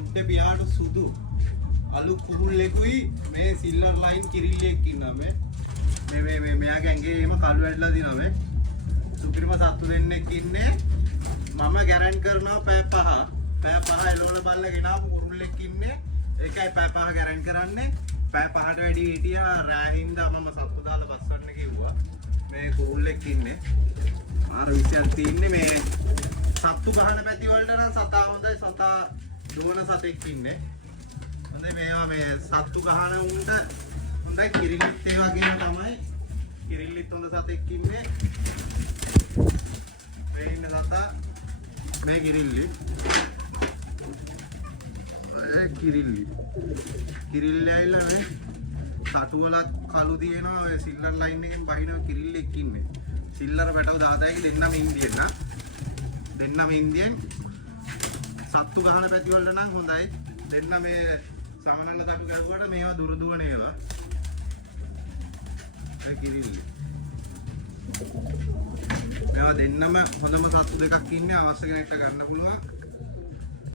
උඩ පියාට සුදු අලු කුරුල්ලෙකුයි මේ සිල්වර් ලයින් කිරිල්ලෙක් ඉන්නවා මේ මෙයාගේ ඇඟේ එහෙම කළු වැටලා දිනවා මේ සුපිරිම සත්තු දෙන්නෙක් ඉන්නේ මම ගැරන්ට් කරනවා පැය 5 එළවල බල්ලා ගෙනාවු කුරුල්ලෙක් ඉන්නේ ඒකයි පැය 5 ගැරන්ට් කරන්නේ පැය 5ට වැඩි හිටියා රෑ හින්දා මම සත්තු දාලා බස්සන්න කිව්වා මේ කුරුල්ලෙක් ඉන්නේ මාර විශ්යක් තියෙන්නේ මේ සත්තු ගහන පැති වලට නම් සතා හොඳයි සතා දුවන සතෙක් ඉන්නේ හොඳයි මේවා මේ සත්තු ගහන උන්ට හොඳයි කිරිල්ලිත් ඒ වගේම තමයි කිරිල්ලිත් හොඳ සතෙක් ඉන්නේ මේ ඉන්න සතා මේ කිරිල්ලි කිරිල්ලි ඇවිල්ලා මේ සටු වලත් කළු දිනනවා ඔය සිල්වර් ලයින් එකෙන් බහිනවා කිරිල්ලෙක් ඉන්නේ සිල්වර් පැටව 10යි දෙන්නම ඉන්දියන් නා දෙන්නම ඉන්දියන් සත්තු ගහන පැති වලට නම් හොඳයි දෙන්න මේ සමනල තටු ගැහුවට මේවා දුර දුවන ඒවා ඒ කිරිල්ලි මේවා දෙන්නම හොඳම සත්තු දෙකක් ඉන්නේ අවශ්‍ය කෙනෙක්ට ගන්න පුළුවන්